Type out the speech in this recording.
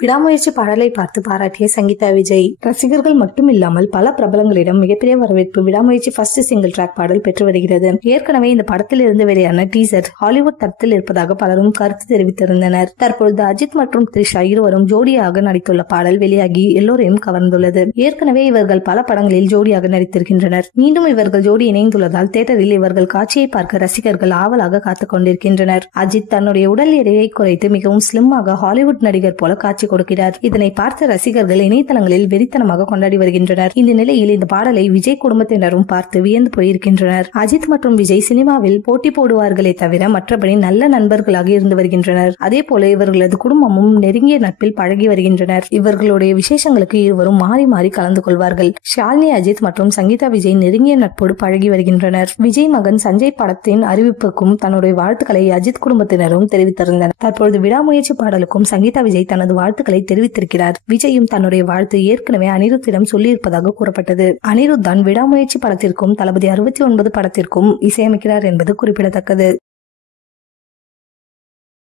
விடாமுயற்சி பாடலை பார்த்து பாராட்டிய சங்கீதா விஜய். ரசிகர்கள் மட்டும் இல்லாமல் பல பிரபலங்களிடம் மிகப்பெரிய வரவேற்பு விடாமுயற்சி ஃபர்ஸ்ட் சிங்கிள் டிராக் பாடல் பெற்று வருகிறது. ஏற்கனவே இந்த படத்தில் இருந்து வெளியான டீசர் ஹாலிவுட் தரத்தில் இருப்பதாக பலரும் கருத்து தெரிவித்திருந்தனர். தற்பொழுது அஜித் மற்றும் த்ரிஷா இருவரும் ஜோடியாக நடித்துள்ள பாடல் வெளியாகி எல்லோரையும் கவர்ந்துள்ளது. ஏற்கனவே இவர்கள் பல படங்களில் ஜோடியாக நடித்திருக்கின்றனர். மீண்டும் இவர்கள் ஜோடி இணைந்துள்ளதால் தியேட்டரில் இவர்கள் காட்சியை பார்க்க ரசிகர்கள் ஆவலாக காத்துக் கொண்டிருக்கின்றனர். அஜித் தன்னுடைய உடல் எடையை குறைத்து மிகவும் ஸ்லிம்மாக ஹாலிவுட் நடிகர் போல காட்சி கொடுக்கிறார். இதனை பார்த்த ரசிகர்கள் இணையதளங்களில் வெறித்தனமாக கொண்டாடி வருகின்றனர். இந்த நிலையில் இந்த பாடலை விஜய் குடும்பத்தினரும் பார்த்து வியந்து போயிருக்கின்றனர். அஜித் மற்றும் விஜய் சினிமாவில் போட்டி போடுவார்களே தவிர மற்றபடி நல்ல நண்பர்களாக இருந்து வருகின்றனர். அதே போல இவர்களது குடும்பமும் நெருங்கிய நட்பில் பழகி வருகின்றனர். இவர்களுடைய விசேஷங்களுக்கு இருவரும் மாறி மாறி கலந்து கொள்வார்கள். ஷாலினி அஜித் மற்றும் சங்கீதா விஜய் நெருங்கிய நட்போடு பழகி வருகின்றனர். விஜய் மகன் சஞ்சய் படத்தின் அறிவிப்புக்கும் தன்னுடைய வாழ்த்துக்களை அஜித் குடும்பத்தினரும் தெரிவித்திருந்தனர். தற்பொழுது விடாமுயற்சி பாடலுக்கும் சங்கீதா விஜய் தனது வாழ்த்துக்களை தெரிவித்திருக்கிறார். விஜயும் தன்னுடைய வாழ்த்து ஏற்கனவே அனிருத்திடம் சொல்லியிருப்பதாக கூறப்பட்டது. அனிருத் தான் விடாமுயற்சி படத்திற்கும் தளபதி 69 படத்திற்கும் இசையமைக்கிறார் என்பது குறிப்பிடத்தக்கது.